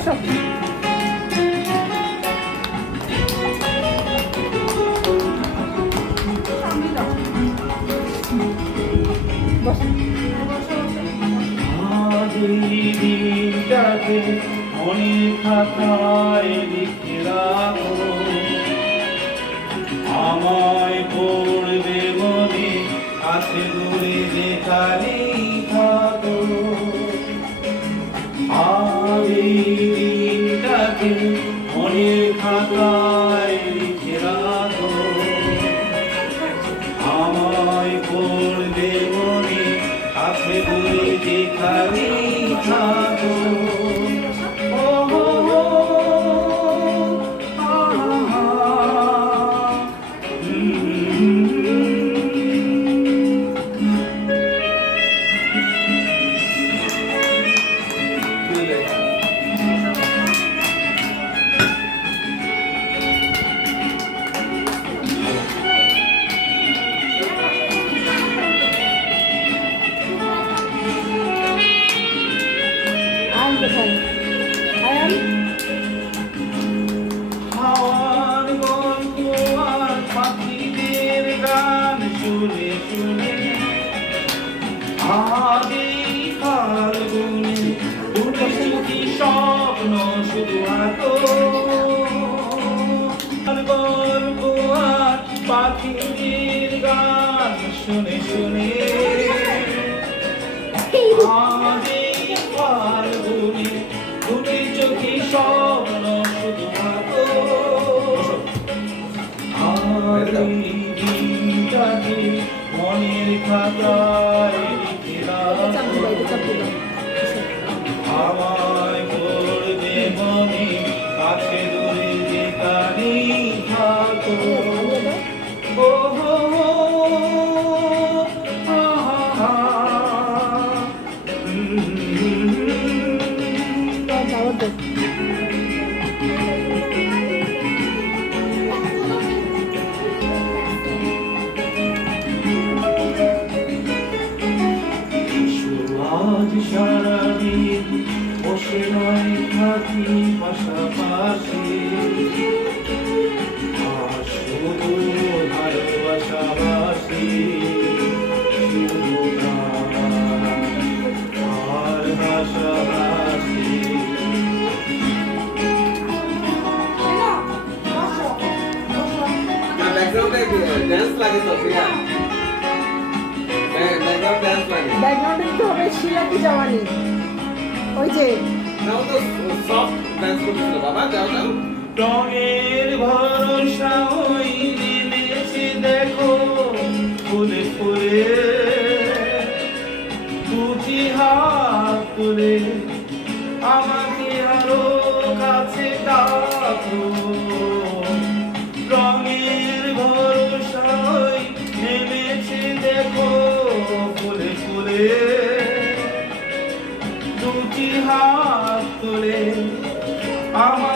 বসো। মনের খাতায় লিখে রাখো, আমায় পড়বে মনে আছে দূরে যেখানে থাকো। আর এই দিনটাকে মনের খাতায় লিখে রাখো, আমায় পড়বে মনে আছে দূরে যেখানে থাকো। হাওয়ার গল্প আর পাখিদের গান শুনে শুনে আগে ফাল্গুনে দুটি স্বপ্ন শুধু আতো। গল্প আর পাখিদের গান শুনে শুনে আগে ফাল্গুনে দুটি চোখে স্বপ্ন শুধু আতো। মনের খাতায় লিখে রাখো, আমায় পড়বে মনে কাছে দূরে যেখানে থাকো। ও হো হো, আহা, আজ সারাদিন বসে নয় থাকি পাশাপাশি, আর শুধু ভালোবাসাবাসি, শুধু গান আর ভাষাভাষী। ড্যান্স লাগে তো প্রিয়া, ড্যান্স লাগে। ব্যাকগ্রাউন্ডে দিতে হবে শিলাকি জওয়ানি, ওই যে নাও তো সফট ড্যান্স করছিল বাবা, যাও যাও। রঙের ভরসা ওই নেমেছে দেখো ফুলে ফুলে, দুটি হাত তুলে আমাকে আরো কাছে ডাকো। রঙের ভরসা ওই নেমেছে দেখো ফুলে ফুলে, দুটি হাত তুলে আমার